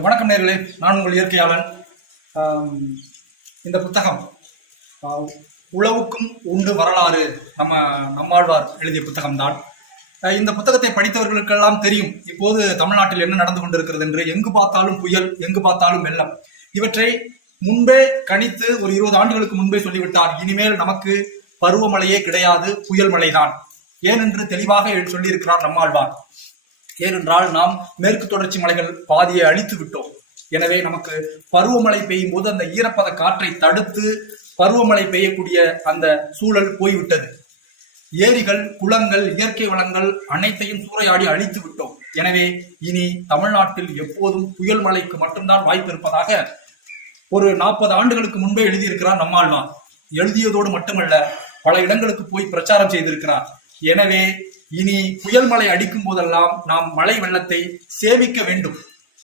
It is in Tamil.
வணக்கம் நேர்களே, நான் உங்கள் இயற்கையாளன். இந்த புத்தகம் உழவுக்கும் உண்டு வரலாறு நம்மாழ்வார் எழுதிய புத்தகம்தான். இந்த புத்தகத்தை படித்தவர்களுக்கெல்லாம் தெரியும் இப்போது தமிழ்நாட்டில் என்ன நடந்து கொண்டிருக்கிறது என்று. எங்கு பார்த்தாலும் புயல், எங்கு பார்த்தாலும் வெள்ளம். இவற்றை முன்பே கணித்து ஒரு 20 ஆண்டுகளுக்கு முன்பே சொல்லிவிட்டார். இனிமேல் நமக்கு பருவமழையே கிடையாது, புயல் மழைதான். ஏனென்று தெளிவாக சொல்லியிருக்கிறார் நம்மாழ்வார். ஏனென்றால் நாம் மேற்கு தொடர்ச்சி மலைகள் பாதியை அழித்து விட்டோம். எனவே நமக்கு பருவமழை பெய்யும் போது அந்த ஈரப்பத காற்றை தடுத்து பருவமழை பெய்யக்கூடிய அந்த சூழல் போய்விட்டது. ஏரிகள், குளங்கள், இயற்கை வளங்கள் அனைத்தையும் சூறையாடி அழித்து விட்டோம். எனவே இனி தமிழ்நாட்டில் எப்போதும் புயல் மழைக்கு மட்டும்தான் வாய்ப்பு இருப்பதாக ஒரு 40 ஆண்டுகளுக்கு முன்பே எழுதியிருக்கிறார் நம்மாழ்வார். எழுதியதோடு மட்டுமல்ல, பல இடங்களுக்கு போய் பிரச்சாரம் செய்திருக்கிறார். எனவே இனி புயல் மழை அடிக்கும் போதெல்லாம் நாம் மழை வெள்ளத்தை சேமிக்க வேண்டும்.